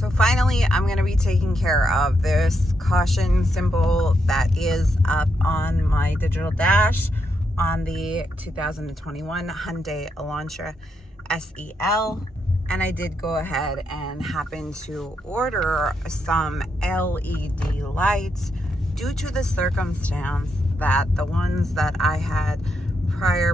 So finally, I'm going to be taking care of this caution symbol that is up on my digital dash on the 2021 Hyundai Elantra SEL. And I did go ahead and happen to order some LED lights due to the circumstance that the ones that I had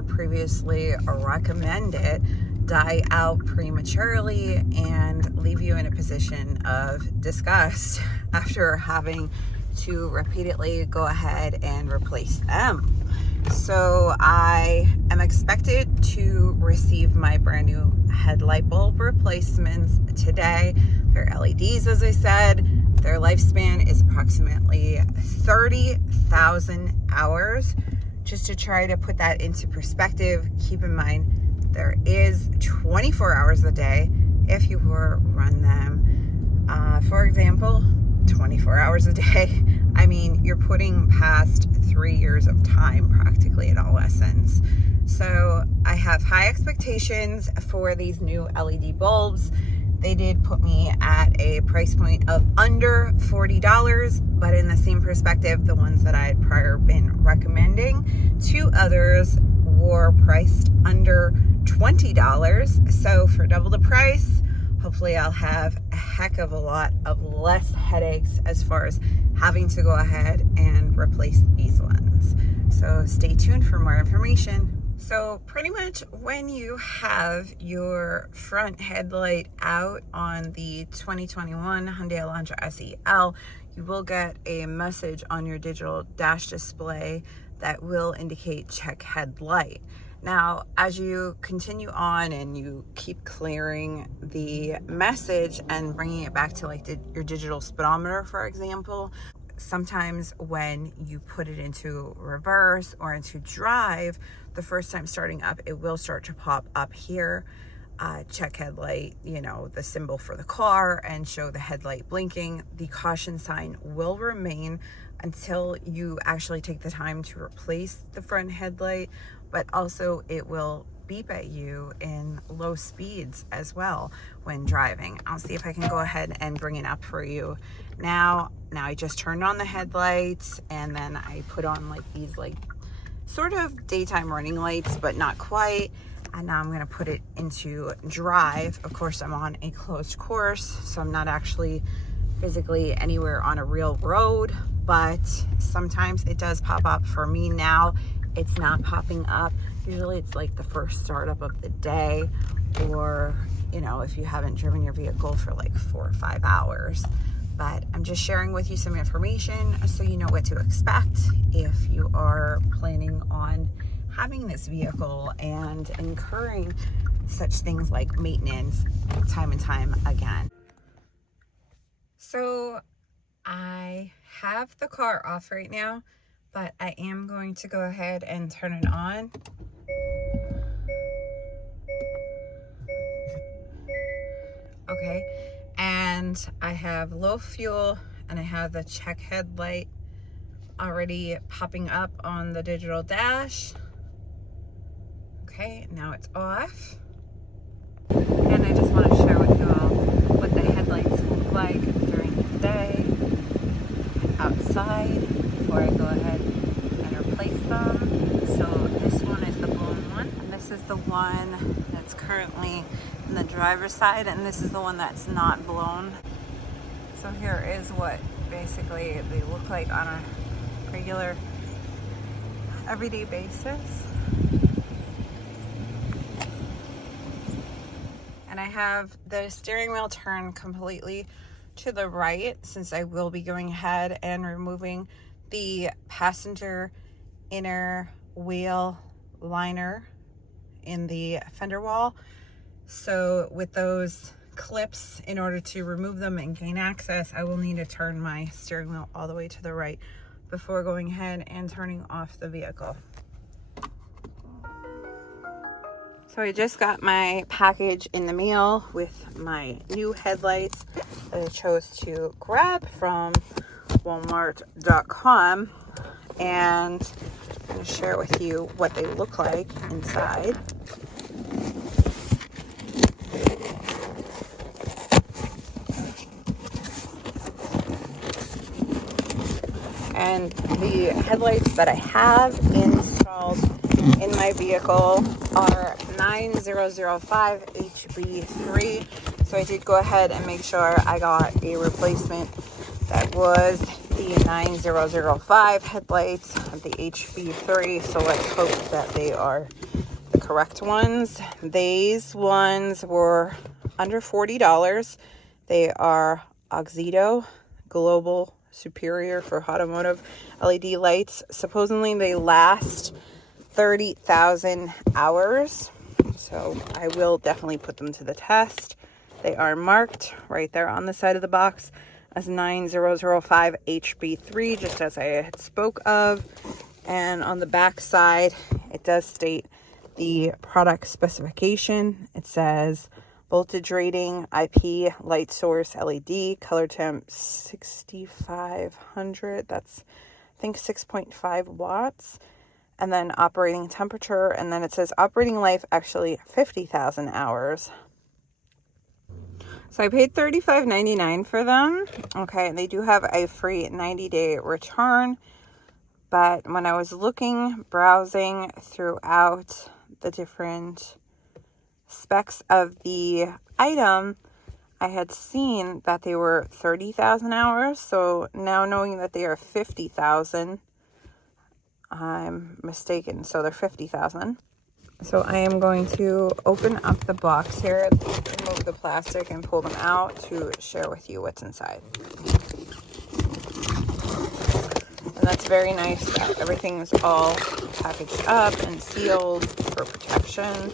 previously recommended die out prematurely and leave you in a position of disgust after having to repeatedly go ahead and replace them. So I am expected to receive my brand new headlight bulb replacements today. They're LEDs, as I said. Their lifespan is approximately 30,000 hours. Just to try to put that into perspective, keep in mind there is 24 hours a day if you were run them. For example, 24 hours a day. I mean, you're putting past 3 years of time practically in all essence. So I have high expectations for these new LED bulbs. They did put me at a price point of under $40, but in the same perspective, the ones that I had prior been recommending to others were priced under $20. So for double the price, hopefully I'll have a heck of a lot of less headaches as far as having to go ahead and replace these ones. So stay tuned for more information. So pretty much when you have your front headlight out on the 2021 Hyundai Elantra SEL, you will get a message on your digital dash display that will indicate check headlight. Now, as you continue on and you keep clearing the message and bringing it back to like your digital speedometer, for example, sometimes when you put it into reverse or into drive, the first time starting up, it will start to pop up here, check headlight, you know, the symbol for the car, and show the headlight blinking. The caution sign will remain until you actually take the time to replace the front headlight, but also it will beep at you in low speeds as well when driving. I'll see if I can go ahead and bring it up for you. Now I just turned on the headlights, and then I put on like these like sort of daytime running lights, but not quite. And now I'm going to put it into drive. Of course, I'm on a closed course, so I'm not actually physically anywhere on a real road, but sometimes it does pop up. For me now, it's not popping up. Usually it's like the first startup of the day, or, you know, if you haven't driven your vehicle for like 4 or 5 hours. But I'm just sharing with you some information so you know what to expect if you are planning on having this vehicle and incurring such things like maintenance time and time again. So I have the car off right now, but I am going to go ahead and turn it on. Okay. And I have low fuel, and I have the check headlight already popping up on the digital dash. Okay, now it's off. And I just want to share with you all what the headlights look like during the day and outside before I go ahead and replace them. So this one is the blown one, and this is the one that's currently in the driver's side, and this is the one that's not blown. So here is what basically they look like on a regular everyday basis. And I have the steering wheel turned completely to the right, since I will be going ahead and removing the passenger inner wheel liner in the fender wall. So with those clips, in order to remove them and gain access, I will need to turn my steering wheel all the way to the right before going ahead and turning off the vehicle. So I just got my package in the mail with my new headlights that I chose to grab from Walmart.com, and I'm going to share with you what they look like inside. And the headlights that I have installed in my vehicle are 9005 HB3. So I did go ahead and make sure I got a replacement that was the 9005 headlights of the HB3. So let's hope that they are the correct ones. These ones were under $40. They are Auxito Global Superior for automotive LED lights. Supposedly they last 30,000 hours. So I will definitely put them to the test. They are marked right there on the side of the box as 9005 HB3, just as I had spoke of. And on the back side, it does state the product specification. It says voltage rating, IP, light source, LED, color temp 6500. That's, I think, 6.5 watts. And then operating temperature. And then it says operating life, actually 50,000 hours. So I paid $35.99 for them. Okay, they do have a free 90-day return. But when I was browsing throughout the different specs of the item, I had seen that they were 30,000 hours. So now knowing that they are 50,000, I'm mistaken. So they're 50,000. So I am going to open up the box here, remove the plastic, and pull them out to share with you what's inside. And that's very nice that everything's all packaged up and sealed for protection.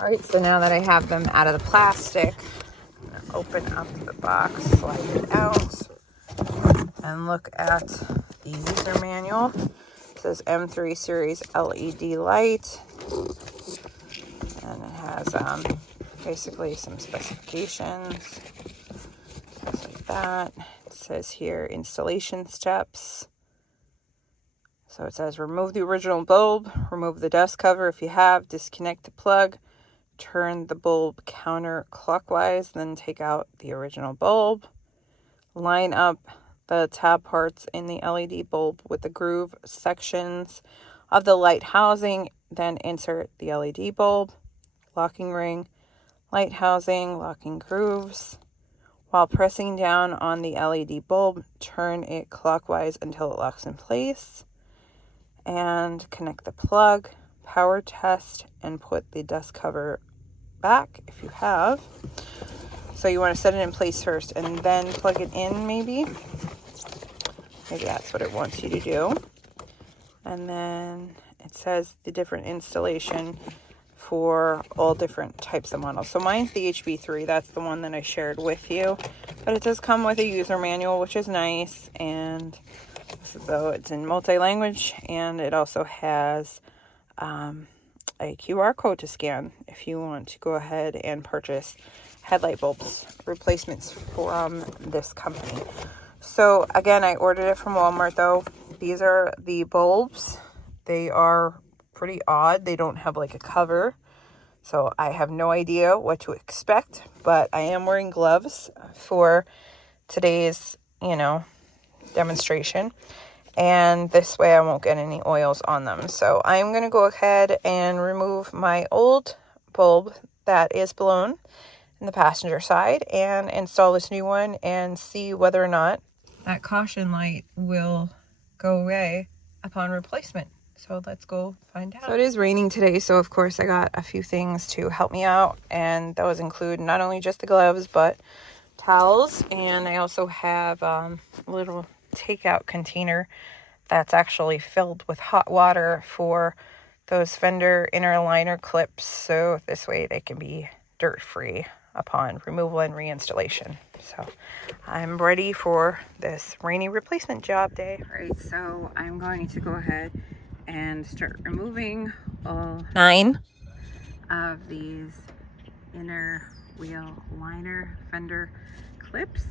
All right, so now that I have them out of the plastic, I'm going to open up the box, slide it out, and look at the user manual. It says M3 series LED light, and it has basically some specifications, things like that. It says here installation steps. So it says remove the original bulb, remove the dust cover if you have, disconnect the plug, turn the bulb counterclockwise, then take out the original bulb, line up the tab parts in the LED bulb with the groove sections of the light housing, then insert the LED bulb, locking ring, light housing, locking grooves. While pressing down on the LED bulb, turn it clockwise until it locks in place, and connect the plug, power test, and put the dust cover back if you have. So you want to set it in place first and then plug it in, maybe that's what it wants you to do. And then it says the different installation for all different types of models. So mine's the HB3, that's the one that I shared with you, but it does come with a user manual, which is nice. And so it's in multi-language, and it also has a QR code to scan if you want to go ahead and purchase headlight bulbs replacements from this company. So again, I ordered it from Walmart though. These are the bulbs. They are pretty odd. They don't have like a cover, so I have no idea what to expect, but I am wearing gloves for today's, demonstration. And this way I won't get any oils on them. So I'm going to go ahead and remove my old bulb that is blown in the passenger side and install this new one and see whether or not that caution light will go away upon replacement. So let's go find out. So it is raining today, so of course I got a few things to help me out, and those include not only just the gloves but towels, and I also have a little takeout container that's actually filled with hot water for those fender inner liner clips, so this way they can be dirt free upon removal and reinstallation. So I'm ready for this rainy replacement job day. All right, so I'm going to go ahead and start removing all 9 of these inner wheel liner fender clips,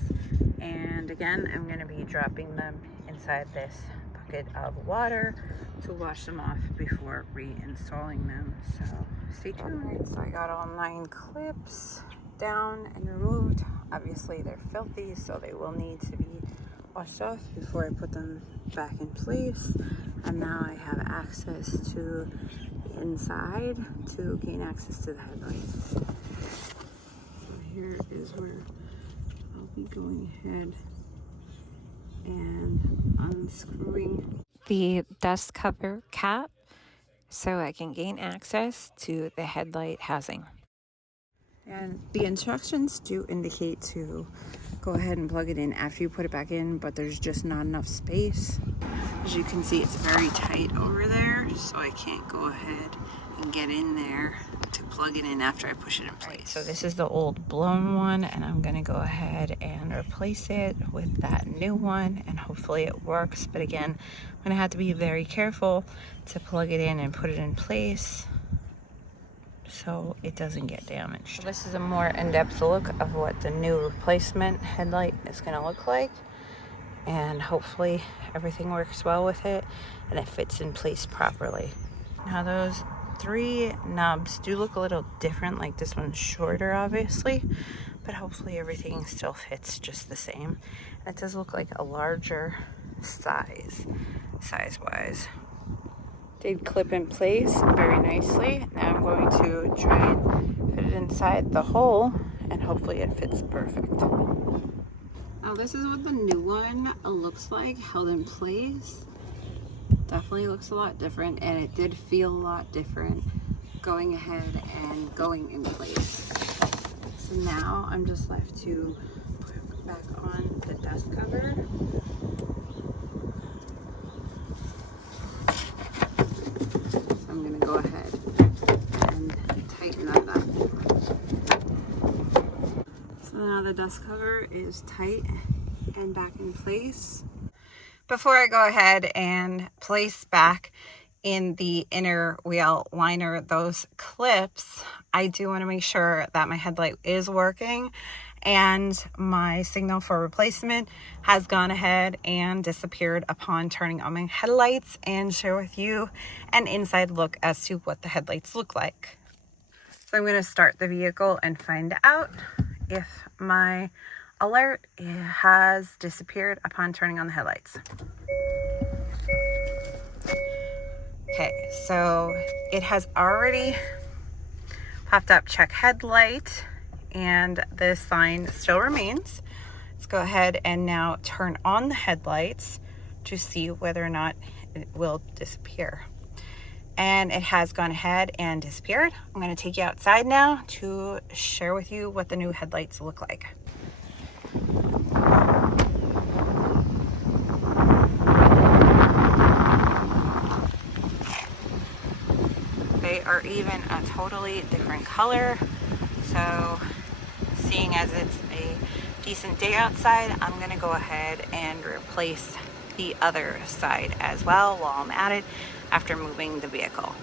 and again I'm going to be dropping them inside this bucket of water to wash them off before reinstalling them, so stay tuned. All right, so I got all 9 clips down and removed. Obviously they're filthy, so they will need to be washed off before I put them back in place. And now I have access to the inside to gain access to the headlights. So here is where I'll be going ahead and unscrewing the dust cover cap so I can gain access to the headlight housing. And the instructions do indicate to go ahead and plug it in after you put it back in, but there's just not enough space. As you can see, it's very tight over there, so I can't go ahead and get in there to plug it in after I push it in place. Right, so this is the old blown one, and I'm gonna go ahead and replace it with that new one, and hopefully it works. But again, I'm gonna have to be very careful to plug it in and put it in place so it doesn't get damaged. So this is a more in-depth look of what the new replacement headlight is going to look like, and hopefully everything works well with it and it fits in place properly. Now those 3 knobs do look a little different, like this one's shorter obviously, but hopefully everything still fits just the same. And it does look like a larger size-wise. Did clip in place very nicely. Now I'm going to try and fit it inside the hole, and hopefully it fits perfect. Now this is what the new one looks like held in place. Definitely looks a lot different, and it did feel a lot different going ahead and going in place. So now I'm just left to put back on the dust cover. I'm going to go ahead and tighten that up. So now the dust cover is tight and back in place. Before I go ahead and place back in the inner wheel liner those clips, I do want to make sure that my headlight is working and my signal for replacement has gone ahead and disappeared upon turning on my headlights, and share with you an inside look as to what the headlights look like. So I'm going to start the vehicle and find out if my alert has disappeared upon turning on the headlights. Okay, so it has already popped up check headlight, and this sign still remains. Let's go ahead and now turn on the headlights to see whether or not it will disappear. And it has gone ahead and disappeared. I'm going to take you outside now to share with you what the new headlights look like. They are even a totally different color. So seeing as it's a decent day outside, I'm going to go ahead and replace the other side as well while I'm at it after moving the vehicle.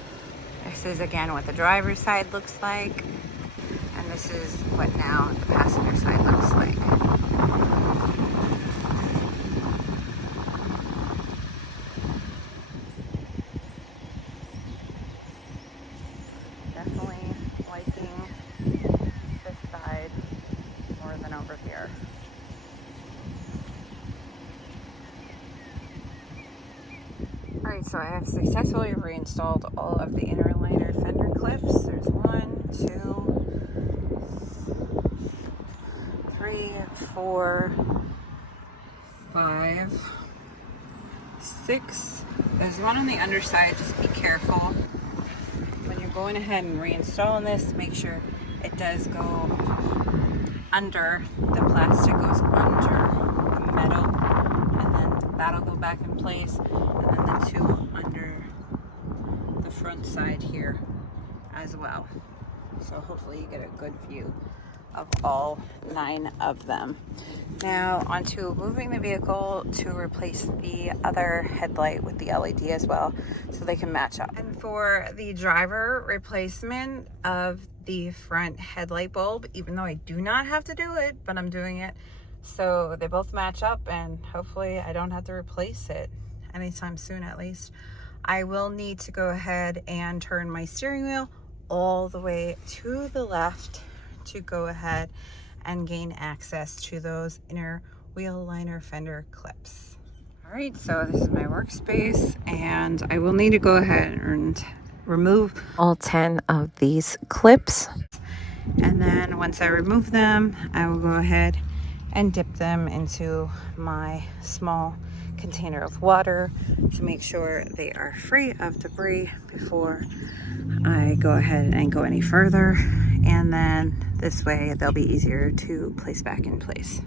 This is again what the driver's side looks like, and this is what now the passenger side looks like. Definitely liking this side more than over here. Alright, so I have successfully reinstalled all of the inner liner fender clips. There's 1, 2, 3, 4, 5, 6. There's one on the underside, just be careful. When you're going ahead and reinstalling this, make sure it does go under, the plastic goes under the metal, and then that'll go back in place, and then the 2 under the front side here as well. So hopefully you get a good view of all 9 of them. Now onto moving the vehicle to replace the other headlight with the LED as well, so they can match up. And for the driver replacement of the front headlight bulb, even though I do not have to do it, but I'm doing it so they both match up, and hopefully I don't have to replace it anytime soon at least, I will need to go ahead and turn my steering wheel all the way to the left to go ahead and gain access to those inner wheel liner fender clips. All right, so this is my workspace, and I will need to go ahead and remove all 10 of these clips. And then once I remove them, I will go ahead and dip them into my small container of water to make sure they are free of debris before I go ahead and go any further. And then this way they'll be easier to place back in place.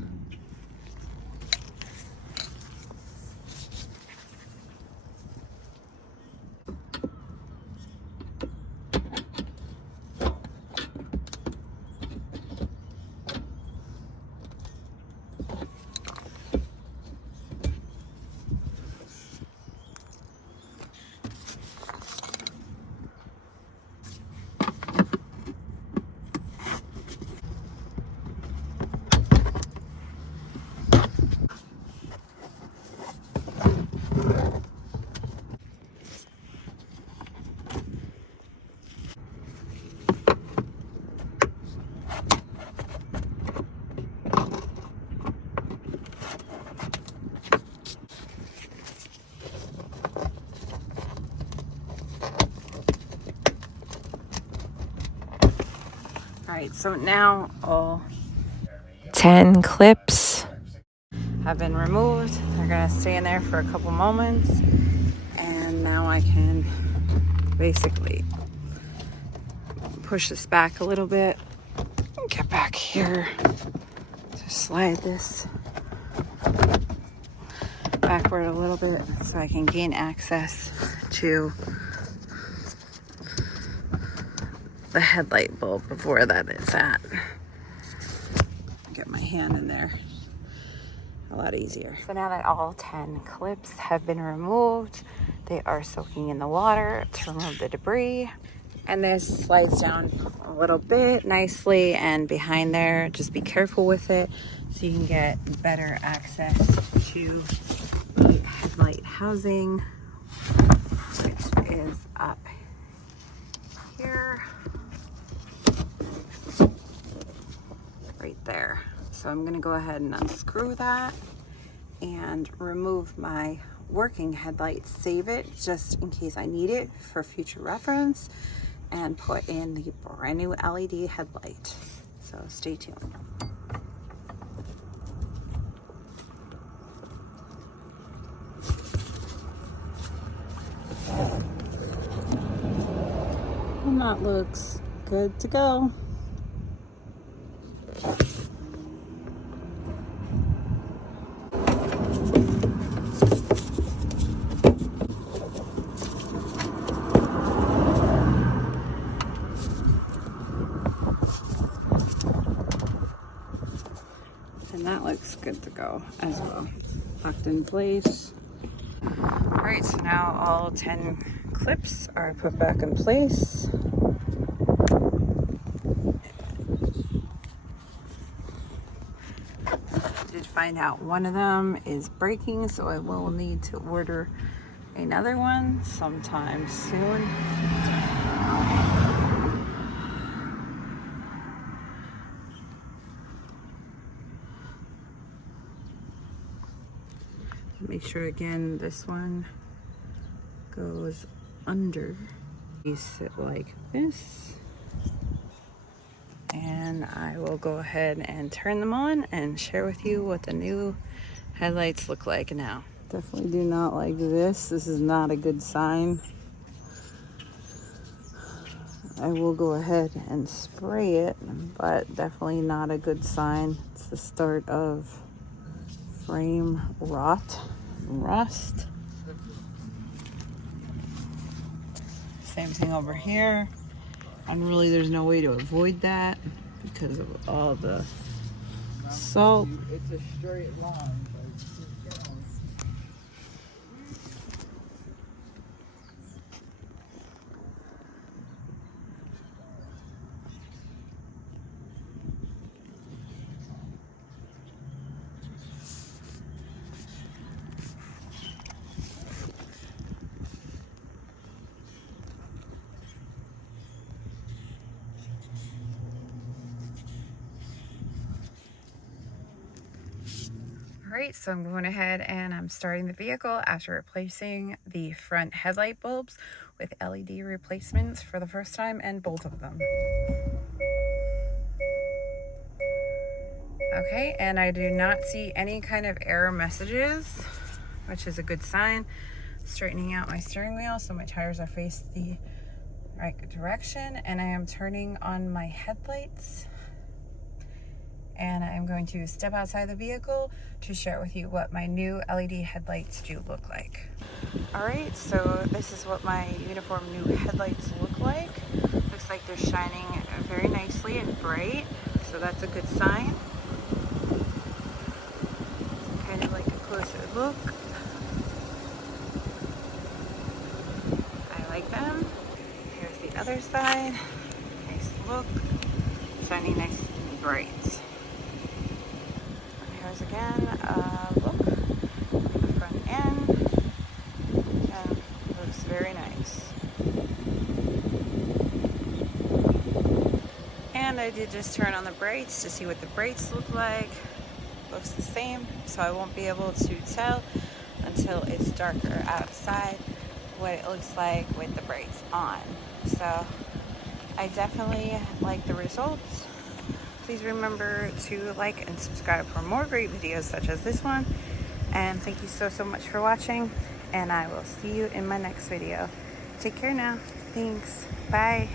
All right, so now all 10 clips have been removed. They're gonna stay in there for a couple moments. And now I can basically push this back a little bit, get back here to slide this backward a little bit so I can gain access to the headlight bulb of where that is at. Get my hand in there a lot easier. So now that all 10 clips have been removed, they are soaking in the water to remove the debris. And this slides down a little bit nicely, and behind there, just be careful with it so you can get better access to the headlight housing, which is up here. Right there. So I'm gonna go ahead and unscrew that and remove my working headlight, save it just in case I need it for future reference, and put in the brand new LED headlight. So stay tuned. And that looks good to go. And that looks good to go as well. Locked in place. All right, so now all 10 clips are put back in place. I did find out one of them is breaking, so I will need to order another one sometime soon. Make sure again this one goes under. You sit like this, and I will go ahead and turn them on and share with you what the new headlights look like now. Definitely do not like this. This is not a good sign. I will go ahead and spray it, but definitely not a good sign. It's the start of frame rust. Same thing over here, and really there's no way to avoid that because of all the salt. It's a straight line. Alright, so I'm going ahead and I'm starting the vehicle after replacing the front headlight bulbs with LED replacements for the first time, and both of them. Okay, and I do not see any kind of error messages, which is a good sign. Straightening out my steering wheel so my tires are faced the right direction, and I am turning on my headlights. And I'm going to step outside the vehicle to share with you what my new LED headlights do look like. Alright, so this is what my uniform new headlights look like. Looks like they're shining very nicely and bright, so that's a good sign. Kind of like a closer look. I like them. Here's the other side. Nice look. Shining nice and bright. Here's again look at the front end. Again, looks very nice. And I did just turn on the brights to see what the brights look like. Looks the same, so I won't be able to tell until it's darker outside what it looks like with the brights on. So I definitely like the results. Please remember to like and subscribe for more great videos such as this one. And thank you so much for watching, and I will see you in my next video. Take care now. Thanks. Bye.